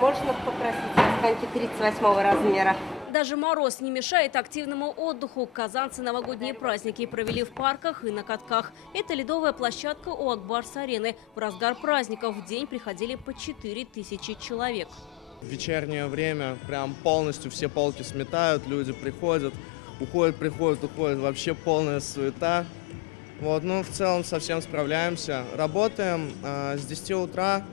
Можно попросить коньки 38 размера. Даже мороз не мешает активному отдыху. Казанцы новогодние праздники провели в парках и на катках. Это ледовая площадка у Акбарс-арены. В разгар праздников в день приходили по 4000 человек. В вечернее время прям полностью все полки сметают, люди приходят, уходят, приходят, уходят. Вообще полная суета. Вот, ну, в целом совсем справляемся. Работаем с 10 утра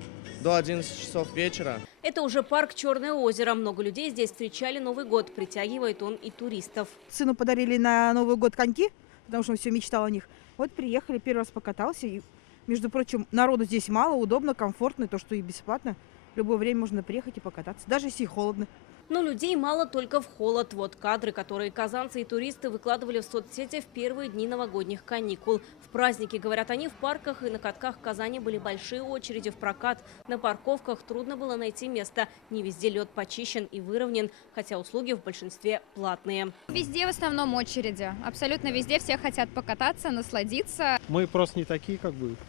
до 11 часов вечера. Это уже парк Черное озеро. Много людей здесь встречали Новый год. Притягивает он и туристов. Сыну подарили на Новый год коньки, потому что он все мечтал о них. Вот приехали, первый раз покатался. И, между прочим, народу здесь мало, удобно, комфортно, то, что и бесплатно. В любое время можно приехать и покататься, даже если и холодно. Но людей мало только в холод. Вот кадры, которые казанцы и туристы выкладывали в соцсети в первые дни новогодних каникул. В праздники, говорят они, в парках и на катках Казани были большие очереди в прокат. На парковках трудно было найти место. Не везде лед почищен и выровнен, хотя услуги в большинстве платные. Везде в основном очереди. Абсолютно везде все хотят покататься, насладиться. Мы просто не такие,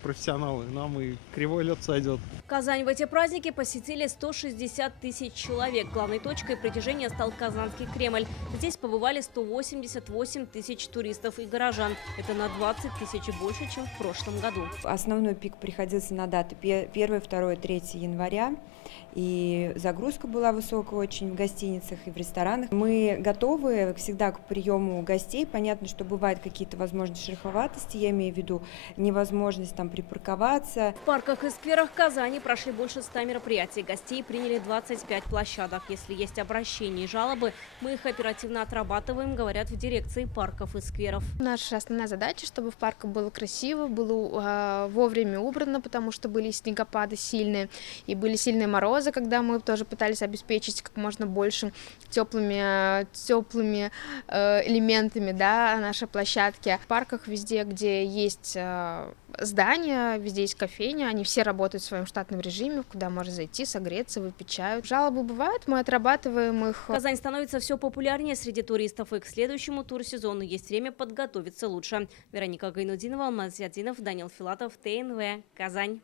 профессионалы. Нам и кривой лед сойдет. Казань в эти праздники посетили 160 тысяч человек. Главной точкой притяжения стал Казанский Кремль. Здесь побывали 188 тысяч туристов и горожан. Это на 20 тысяч больше, чем в прошлом году. Основной пик приходился на даты 1, 2, 3 января. И загрузка была высокая очень в гостиницах и в ресторанах. Мы готовы всегда к приему гостей. Понятно, что бывают какие-то, возможно, шероховатости. Я имею в виду невозможность там припарковаться. В парках и скверах Казани прошли больше 100 мероприятий. Гостей приняли 25 площадок. Если есть обращения и жалобы, мы их оперативно отрабатываем, говорят в дирекции парков и скверов. Наша основная задача, чтобы в парках было красиво, было вовремя убрано, потому что были снегопады сильные и были сильные морозы, когда мы тоже пытались обеспечить как можно больше теплыми элементами, да, нашей площадки. В парках везде, где есть здания, везде есть кофейня, они все работают в своем штатном режиме, куда можно зайти, согреться, выпить чаю. Жалобы бывают, мы отрабатываем их. Казань становится все популярнее среди туристов, и к следующему турсезону есть время подготовиться лучше. Вероника Гайнудинова, Алмаз Ядинов, Данил Филатов, ТНВ, Казань.